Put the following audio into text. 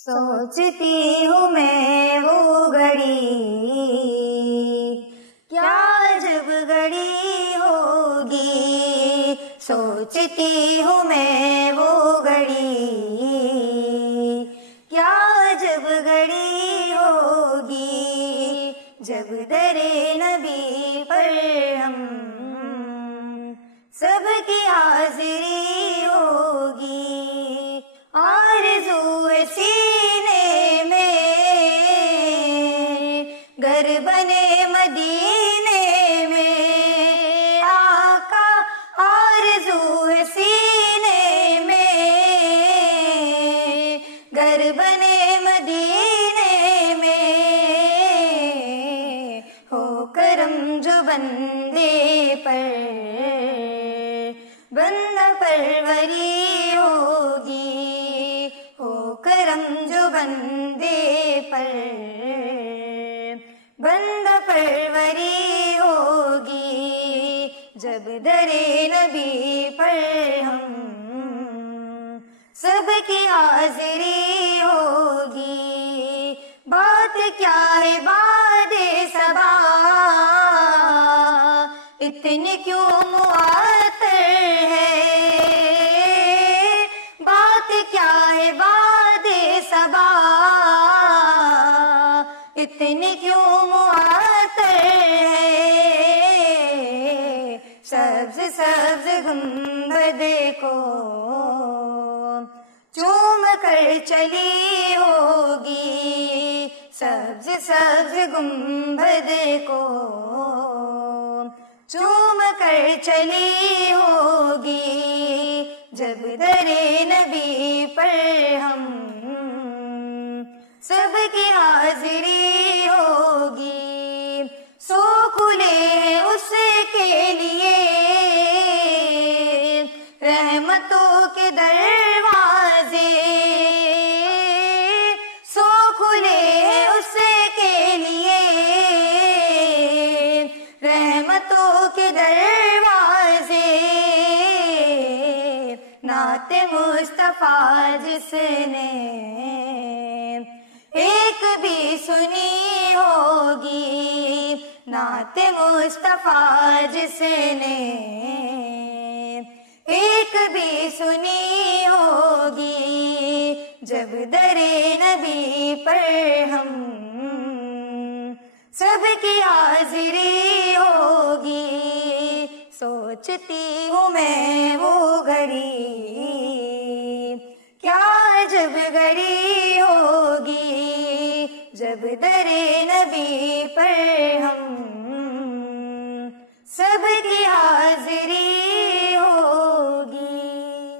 سوچتی ہوں میں وہ گھڑی کیا عجب گھڑی ہوگی، سوچتی ہوں میں وہ گھڑی کیا عجب گھڑی ہوگی، جب در نبی پر ہم سب کی حاضری ہوگی، آرزو ہے سینے میں گھر بنے مدینے میں، آقا آرزو ہے سینے میں گھر بنے مدینے میں، ہو کرم جو بندے پر بندہ پروری ہوگی، ہو کرم جو بندے پر بندہ پروری ہوگی، جب در نبی پر ہم سب کی حاضری ہوگی، بات کیا ہے باد صبا اتنے کیوں معطر ہے، بات کیا ہے باد صبا اتنے کیوں معطر ہے، سبز سبز گنبد کو چوم کر چلی ہوگی، سبز سبز گنبد کو چوم کر چلی ہوگی، جب در نبی پر ہم سب کی حاضری ہوگی، سو کھلے ہیں اس کے لیے رحمتوں کے دروازے، سو کھلے ہیں اس کے لیے رحمتوں کے دروازے، نعت مصطفیٰ جس نے ایک بھی سنی ہوگی، نعت مصطفیٰ جس نے ایک بھی سنی ہوگی، جب در نبی پر ہم سب کی حاضری ہوگی، سوچتی ہوں میں وہ گھڑی کیا عجب گھڑی ہوگی، جب در نبی پر ہم